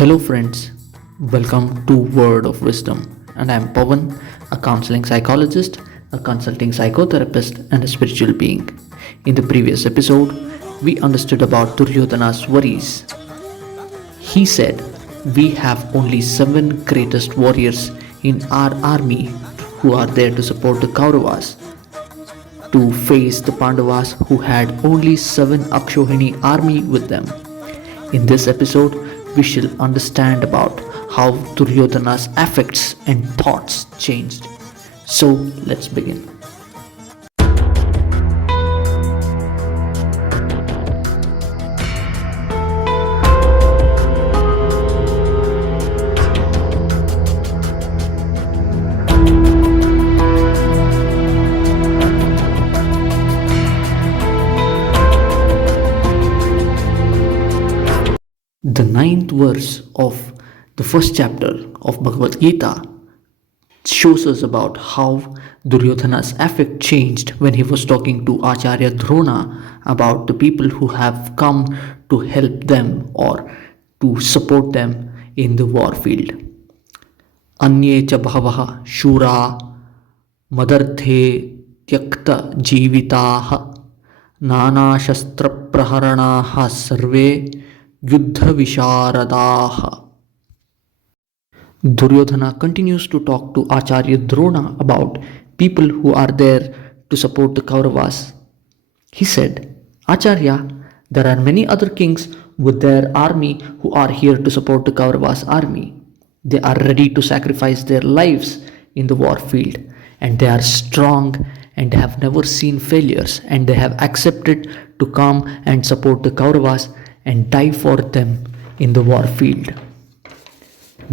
Hello, friends. Welcome to Word of Wisdom. And I'm Pawan, a counseling psychologist, a consulting psychotherapist, and a spiritual being. In the previous episode, we understood about Duryodhana's worries. He said, "We have only 7 greatest warriors in our army who are there to support the Kauravas, to face the Pandavas who had only 7 Akshohini army with them." In this episode, we shall understand about how Duryodhana's affects and thoughts changed. So let's begin. The ninth verse of the first chapter of Bhagavad Gita shows us about how Duryodhana's affect changed when he was talking to Acharya Drona about the people who have come to help them or to support them in the war field. Anye cha bhavaha shura madarthe tyakta jivitaha nana shastra praharanaha sarve Yuddha Visharadaha. Duryodhana continues to talk to Acharya Drona about people who are there to support the Kauravas. He said, "Acharya, there are many other kings with their army who are here to support the Kauravas' army. They are ready to sacrifice their lives in the war field, and they are strong and have never seen failures, and they have accepted to come and support the Kauravas and die for them in the war field."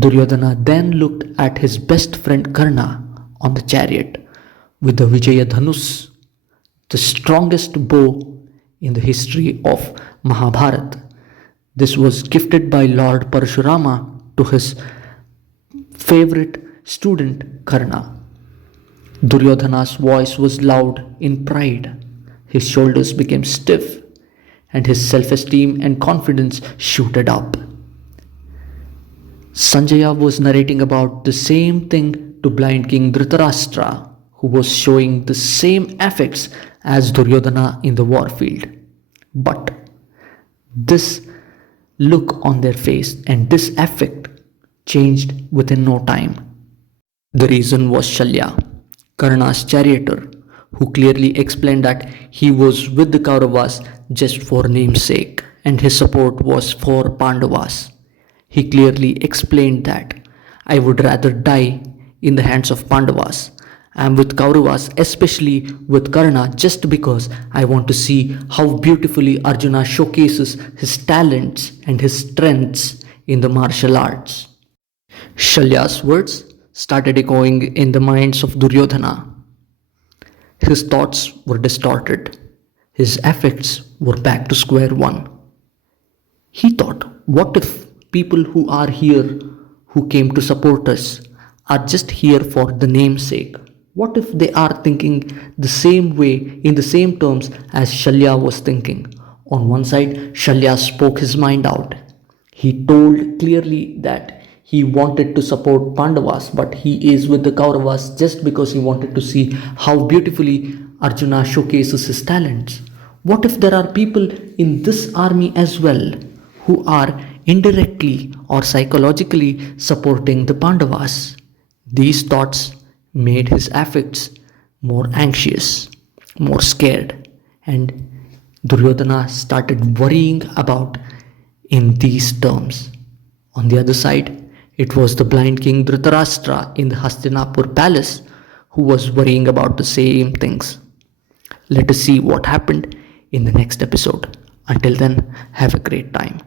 Duryodhana then looked at his best friend Karna on the chariot with the Vijayadhanus, the strongest bow in the history of Mahabharata. This was gifted by Lord Parashurama to his favorite student Karna. Duryodhana's voice was loud in pride. His shoulders became stiff and his self-esteem and confidence shooted up. Sanjaya was narrating about the same thing to blind King Dhritarashtra, who was showing the same affects as Duryodhana in the war field. But this look on their face and this affect changed within no time. The reason was Shalya, Karna's charioteer, who clearly explained that he was with the Kauravas just for namesake and his support was for Pandavas. He clearly explained that I would rather die in the hands of Pandavas. I am with Kauravas, especially with Karna, just because I want to see how beautifully Arjuna showcases his talents and his strengths in the martial arts. Shalya's words started echoing in the minds of Duryodhana. His thoughts were distorted. His affects were back to square one. He thought, what if people who are here, who came to support us, are just here for the namesake? What if they are thinking the same way, in the same terms as Shalya was thinking? On one side, Shalya spoke his mind out. He told clearly that he wanted to support Pandavas, but he is with the Kauravas just because he wanted to see how beautifully Arjuna showcases his talents. What if there are people in this army as well who are indirectly or psychologically supporting the Pandavas? These thoughts made his affects more anxious, more scared, and Duryodhana started worrying about in these terms. On the other side, it was the blind king Dhritarashtra in the Hastinapur palace who was worrying about the same things. Let us see what happened in the next episode. Until then, have a great time.